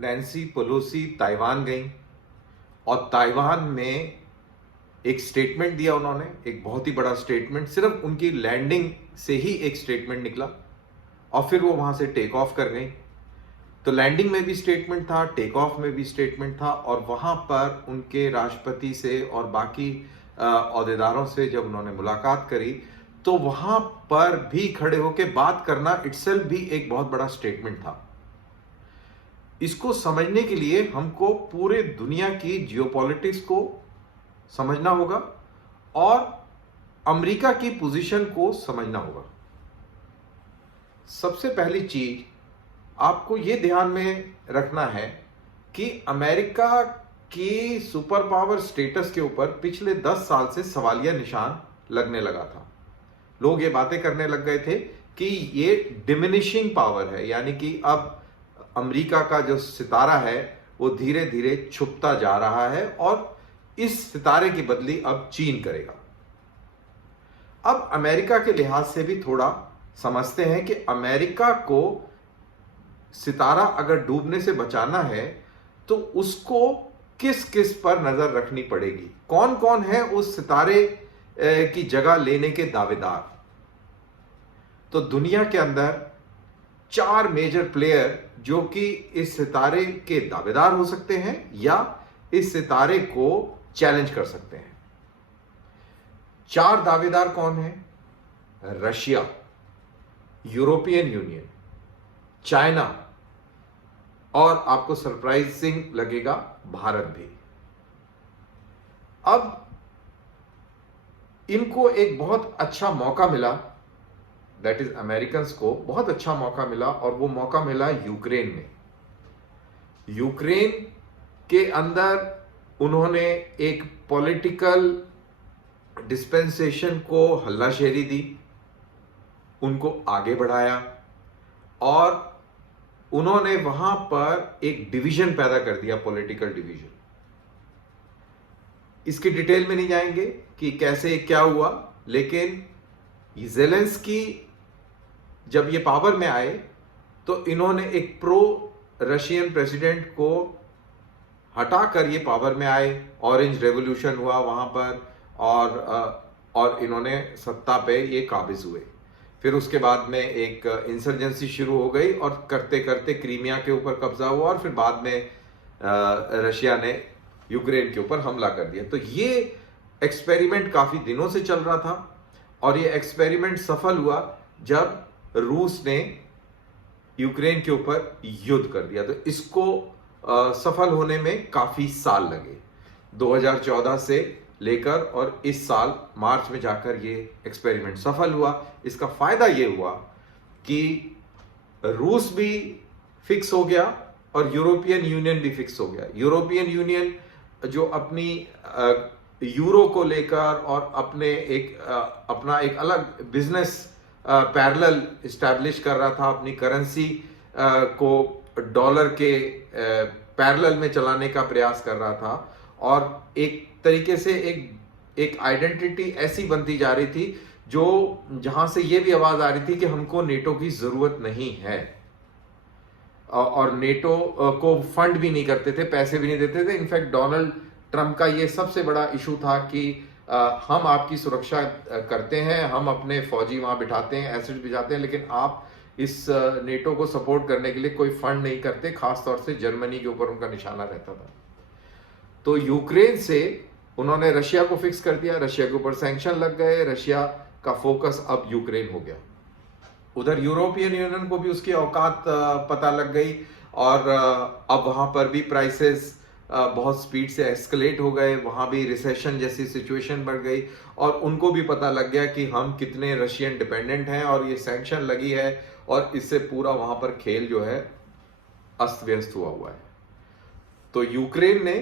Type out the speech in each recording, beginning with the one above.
Nancy Pelosi Taiwan गई और Taiwan में एक स्टेटमेंट दिया उन्होंने, एक बहुत ही बड़ा स्टेटमेंट। सिर्फ उनकी लैंडिंग से ही एक स्टेटमेंट निकला और फिर वो वहां से टेक ऑफ कर गई। तो लैंडिंग में भी स्टेटमेंट था, टेक ऑफ में भी स्टेटमेंट था, और वहां पर उनके राष्ट्रपति से और बाकी अहदेदारों से जब उन्होंने मुलाकात करी तो वहां पर भी खड़े होकर बात करना इटसेल्फ भी एक बहुत बड़ा स्टेटमेंट था। इसको समझने के लिए हमको पूरे दुनिया की जियोपॉलिटिक्स को समझना होगा और अमेरिका की पोजीशन को समझना होगा। सबसे पहली चीज आपको यह ध्यान में रखना है कि अमेरिका की सुपर पावर स्टेटस के ऊपर पिछले 10 साल से सवालिया निशान लगने लगा था। लोग ये बातें करने लग गए थे कि ये डिमिनिशिंग पावर है, यानी कि अब अमेरिका का जो सितारा है वो धीरे धीरे छुपता जा रहा है और इस सितारे की बदली अब चीन करेगा। अब अमेरिका के लिहाज से भी थोड़ा समझते हैं कि अमेरिका को सितारा अगर डूबने से बचाना है तो उसको किस किस पर नजर रखनी पड़ेगी, कौन कौन है उस सितारे की जगह लेने के दावेदार। तो दुनिया के अंदर 4 मेजर प्लेयर जो कि इस सितारे के दावेदार हो सकते हैं या इस सितारे को चैलेंज कर सकते हैं। 4 दावेदार कौन हैं? रशिया, यूरोपियन यूनियन, चाइना और आपको सरप्राइजिंग लगेगा भारत भी। अब इनको एक बहुत अच्छा मौका मिला, दैट इज अमेरिकन्स को बहुत अच्छा मौका मिला, और वो मौका मिला यूक्रेन में। यूक्रेन के अंदर उन्होंने एक पॉलिटिकल डिस्पेंसेशन को हल्लाशेरी दी, उनको आगे बढ़ाया और उन्होंने वहां पर एक डिवीजन पैदा कर दिया, पॉलिटिकल डिवीजन। इसकी डिटेल में नहीं जाएंगे कि कैसे क्या हुआ, लेकिन ज़ेलेंस्की जब ये पावर में आए तो इन्होंने एक प्रो रशियन प्रेसिडेंट को हटाकर ये पावर में आए। ऑरेंज रेवोल्यूशन हुआ वहां पर और इन्होंने सत्ता पे ये काबिज हुए। फिर उसके बाद में एक इंसर्जेंसी शुरू हो गई और करते करते क्रीमिया के ऊपर कब्जा हुआ और फिर बाद में रशिया ने यूक्रेन के ऊपर हमला कर दिया। तो ये एक्सपेरिमेंट काफी दिनों से चल रहा था और ये एक्सपेरिमेंट सफल हुआ जब रूस ने यूक्रेन के ऊपर युद्ध कर दिया। तो इसको सफल होने में काफी साल लगे, 2014 से लेकर और इस साल मार्च में जाकर ये एक्सपेरिमेंट सफल हुआ। इसका फायदा ये हुआ कि रूस भी फिक्स हो गया और यूरोपियन यूनियन भी फिक्स हो गया। यूरोपियन यूनियन जो अपनी यूरो को लेकर और अपना एक अलग बिजनेस पैरेलल इस्टेब्लिश कर रहा था, अपनी करेंसी को डॉलर के पैरेलल में चलाने का प्रयास कर रहा था और एक तरीके से एक आइडेंटिटी ऐसी बनती जा रही थी जो जहां से ये भी आवाज आ रही थी कि हमको नेटो की जरूरत नहीं है, और नेटो को फंड भी नहीं करते थे, पैसे भी नहीं देते थे। इनफैक्ट डोनाल्ड ट्रंप का ये सबसे बड़ा इशू था कि हम आपकी सुरक्षा करते हैं, हम अपने फौजी वहां बिठाते हैं, एसेट भिजाते हैं, लेकिन आप इस नेटो को सपोर्ट करने के लिए कोई फंड नहीं करते। खासतौर से जर्मनी के ऊपर उनका निशाना रहता था। तो यूक्रेन से उन्होंने रशिया को फिक्स कर दिया, रशिया के ऊपर सैंक्शन लग गए, रशिया का फोकस अब यूक्रेन हो गया। उधर यूरोपियन यूनियन को भी उसकी औकात पता लग गई और अब वहां पर भी प्राइसेस बहुत स्पीड से एस्केलेट हो गए, वहां भी रिसेशन जैसी सिचुएशन बढ़ गई और उनको भी पता लग गया कि हम कितने रशियन डिपेंडेंट हैं और ये सैंक्शन लगी है और इससे पूरा वहां पर खेल जो है अस्त व्यस्त हुआ है। तो यूक्रेन ने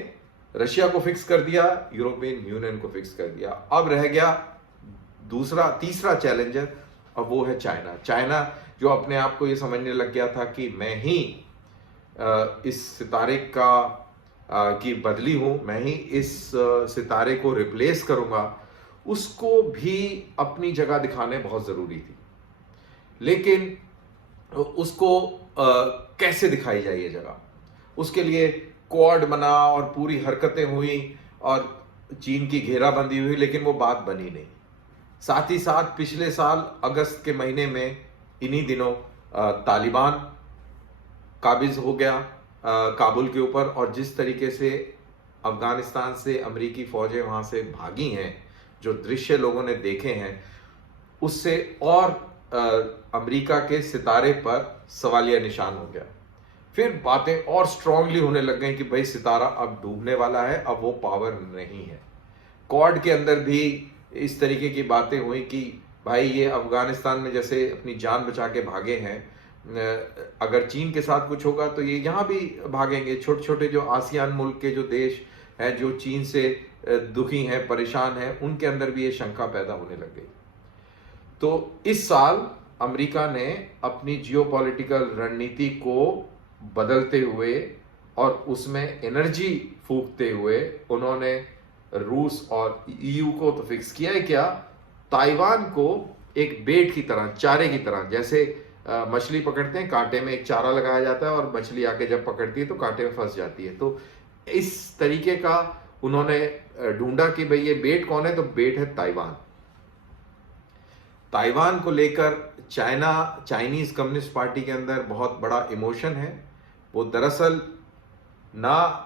रशिया को फिक्स कर दिया, यूरोपियन यूनियन को फिक्स कर दिया। अब रह गया तीसरा चैलेंजर, अब वो है चाइना। चाइना जो अपने आप को ये समझने लग गया था कि मैं ही इस सितारे की बदली हूं, मैं ही इस सितारे को रिप्लेस करूंगा, उसको भी अपनी जगह दिखाने बहुत जरूरी थी। लेकिन उसको कैसे दिखाई जाए ये जगह, उसके लिए क्वाड बना और पूरी हरकतें हुई और चीन की घेराबंदी हुई, लेकिन वो बात बनी नहीं। साथ ही साथ पिछले साल अगस्त के महीने में इन्हीं दिनों तालिबान काबिज हो गया काबुल के ऊपर, और जिस तरीके से अफगानिस्तान से अमेरिकी फौजें वहां से भागी हैं, जो दृश्य लोगों ने देखे हैं, उससे और अमेरिका के सितारे पर सवालिया निशान हो गया। फिर बातें और स्ट्रांगली होने लग गई कि भाई सितारा अब डूबने वाला है, अब वो पावर नहीं है। क्वाड के अंदर भी इस तरीके की बातें हुई कि भाई ये अफगानिस्तान में जैसे अपनी जान बचा के भागे हैं, अगर चीन के साथ कुछ होगा तो ये यहाँ भी भागेंगे। छोटे छोटे जो आसियान मुल्क के जो देश हैं जो चीन से दुखी हैं, परेशान हैं, उनके अंदर भी ये शंका पैदा होने लग गई। तो इस साल अमेरिका ने अपनी जियोपॉलिटिकल रणनीति को बदलते हुए और उसमें एनर्जी फूंकते हुए उन्होंने रूस और ईयू को तो फिक्स किया है क्या, ताइवान को एक बेट की तरह, चारे की तरह, जैसे मछली पकड़ते हैं कांटे में एक चारा लगाया जाता है और मछली आके जब पकड़ती है तो कांटे में फंस जाती है, तो इस तरीके का उन्होंने ढूंढा कि भाई ये बेट कौन है, तो बेट है ताइवान। ताइवान को लेकर चाइनीज कम्युनिस्ट पार्टी के अंदर बहुत बड़ा इमोशन है। वो दरअसल ना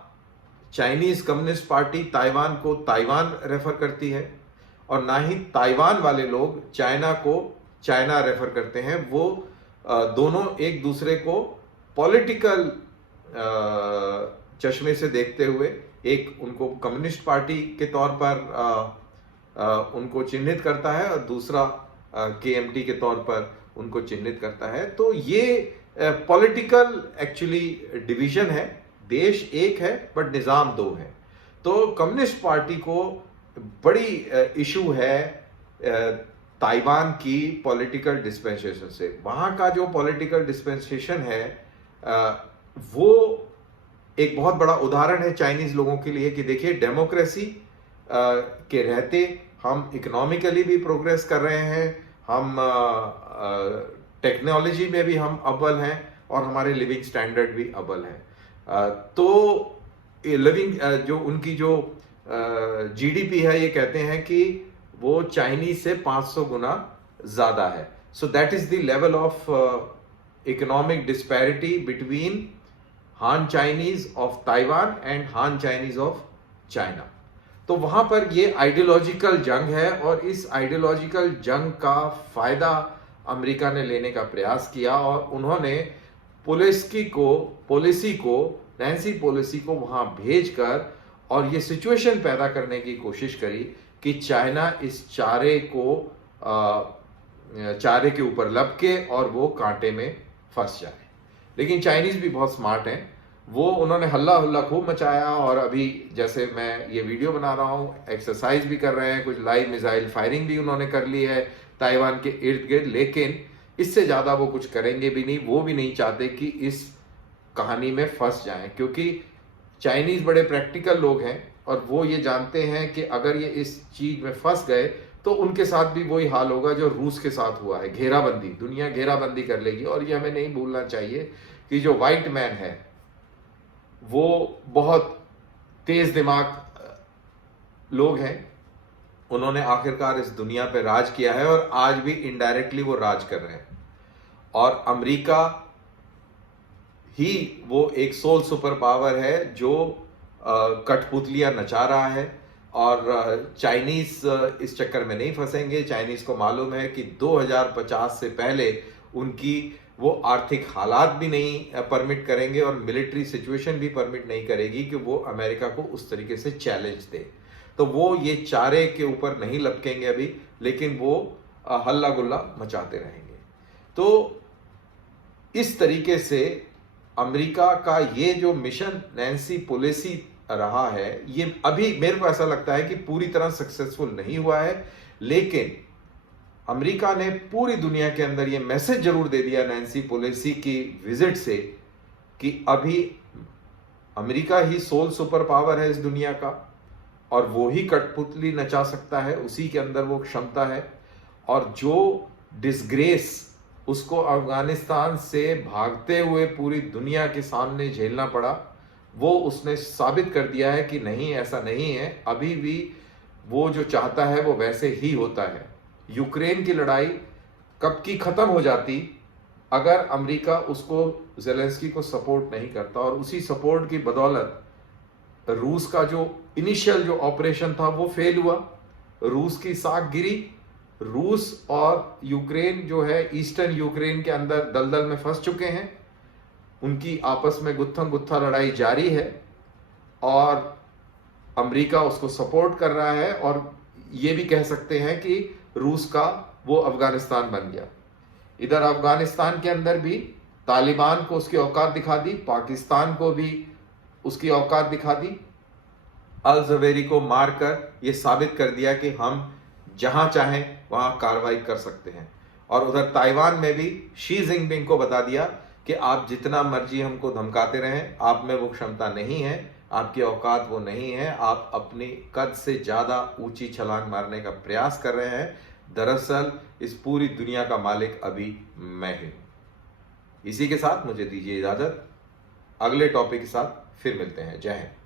चाइनीज कम्युनिस्ट पार्टी ताइवान को ताइवान रेफर करती है और ना ही ताइवान वाले लोग चाइना को चाइना रेफर करते हैं। वो दोनों एक दूसरे को पॉलिटिकल चश्मे से देखते हुए एक उनको कम्युनिस्ट पार्टी के तौर पर उनको चिन्हित करता है और दूसरा केएमटी के तौर पर उनको चिन्हित करता है। तो ये पॉलिटिकल एक्चुअली डिवीजन है, देश एक है बट निजाम दो है। तो कम्युनिस्ट पार्टी को बड़ी इशू है ताइवान की पॉलिटिकल डिस्पेंसेशन से। वहां का जो पॉलिटिकल डिस्पेंसेशन है वो एक बहुत बड़ा उदाहरण है चाइनीज लोगों के लिए कि देखिए डेमोक्रेसी के रहते हम इकोनॉमिकली भी प्रोग्रेस कर रहे हैं, हम टेक्नोलॉजी में भी हम अव्वल हैं और हमारे लिविंग स्टैंडर्ड भी अव्वल हैं। तो लिविंग जो उनकी जो जीडीपी है ये कहते हैं कि वो चाइनीज से 500 गुना ज्यादा है। So that is the level of economic disparity between हान चाइनीज ऑफ ताइवान एंड हान चाइनीज ऑफ चाइना। तो वहां पर ये आइडियोलॉजिकल जंग है और इस आइडियोलॉजिकल जंग का फायदा अमेरिका ने लेने का प्रयास किया और उन्होंने नैन्सी पेलोसी को वहां भेजकर और ये सिचुएशन पैदा करने की कोशिश करी कि चाइना इस चारे के ऊपर लपके और वो कांटे में फंस जाए। लेकिन चाइनीज भी बहुत स्मार्ट हैं, वो उन्होंने हल्ला खूब मचाया और अभी जैसे मैं ये वीडियो बना रहा हूँ एक्सरसाइज भी कर रहे हैं, कुछ लाइव मिसाइल फायरिंग भी उन्होंने कर ली है ताइवान के इर्द गिर्द, लेकिन इससे ज्यादा वो कुछ करेंगे भी नहीं। वो भी नहीं चाहते कि इस कहानी में फंस जाएं, क्योंकि चाइनीज बड़े प्रैक्टिकल लोग हैं और वो ये जानते हैं कि अगर ये इस चीज में फंस गए तो उनके साथ भी वही हाल होगा जो रूस के साथ हुआ है, घेराबंदी, दुनिया घेराबंदी कर लेगी। और ये हमें नहीं भूलना चाहिए कि जो व्हाइट मैन है वो बहुत तेज दिमाग लोग हैं, उन्होंने आखिरकार इस दुनिया पे राज किया है और आज भी इनडायरेक्टली वो राज कर रहे हैं। और अमेरिका ही वो एक सोल सुपर पावर है जो कठपुतलियां नचा रहा है और चाइनीज इस चक्कर में नहीं फंसेंगे। चाइनीज को मालूम है कि 2050 से पहले उनकी वो आर्थिक हालात भी नहीं परमिट करेंगे और मिलिट्री सिचुएशन भी परमिट नहीं करेगी कि वो अमेरिका को उस तरीके से चैलेंज दे। तो वो ये चारे के ऊपर नहीं लपकेंगे अभी, लेकिन वो हल्ला गुल्ला मचाते रहेंगे। तो इस तरीके से अमेरिका का ये जो मिशन नैन्सी पेलोसी रहा है ये अभी मेरे को ऐसा लगता है कि पूरी तरह सक्सेसफुल नहीं हुआ है, लेकिन अमेरिका ने पूरी दुनिया के अंदर ये मैसेज जरूर दे दिया नैन्सी पेलोसी की विजिट से कि अभी अमेरिका ही सोल सुपर पावर है इस दुनिया का और वो ही कठपुतली नचा सकता है, उसी के अंदर वो क्षमता है। और जो डिसग्रेस उसको अफगानिस्तान से भागते हुए पूरी दुनिया के सामने झेलना पड़ा, वो उसने साबित कर दिया है कि नहीं, ऐसा नहीं है। अभी भी वो जो चाहता है वो वैसे ही होता है। यूक्रेन की लड़ाई कब की खत्म हो जाती अगर अमेरिका उसको, ज़ेलेंस्की को सपोर्ट नहीं करता, और उसी सपोर्ट की बदौलत रूस का जो इनिशियल जो ऑपरेशन था वो फेल हुआ, रूस की साख गिरी। रूस और यूक्रेन जो है ईस्टर्न यूक्रेन के अंदर दलदल में फंस चुके हैं, उनकी आपस में गुत्थम गुत्था लड़ाई जारी है और अमेरिका उसको सपोर्ट कर रहा है। और ये भी कह सकते हैं कि रूस का वो अफगानिस्तान बन गया। इधर अफगानिस्तान के अंदर भी तालिबान को उसकी औकात दिखा दी, पाकिस्तान को भी उसकी औकात दिखा दी। अल ज़वेरी को मारकर ये साबित कर दिया कि हम जहां चाहें वहां कार्रवाई कर सकते हैं। और उधर ताइवान में भी शी जिनपिंग को बता दिया कि आप जितना मर्जी हमको धमकाते रहें, आप में वो क्षमता नहीं है, आपकी औकात वो नहीं है, आप अपनी कद से ज्यादा ऊंची छलांग मारने का प्रयास कर रहे हैं। दरअसल इस पूरी दुनिया का मालिक अभी मैं ही हूं। इसी के साथ मुझे दीजिए इजाजत, अगले टॉपिक के साथ फिर मिलते हैं। जय हिंद।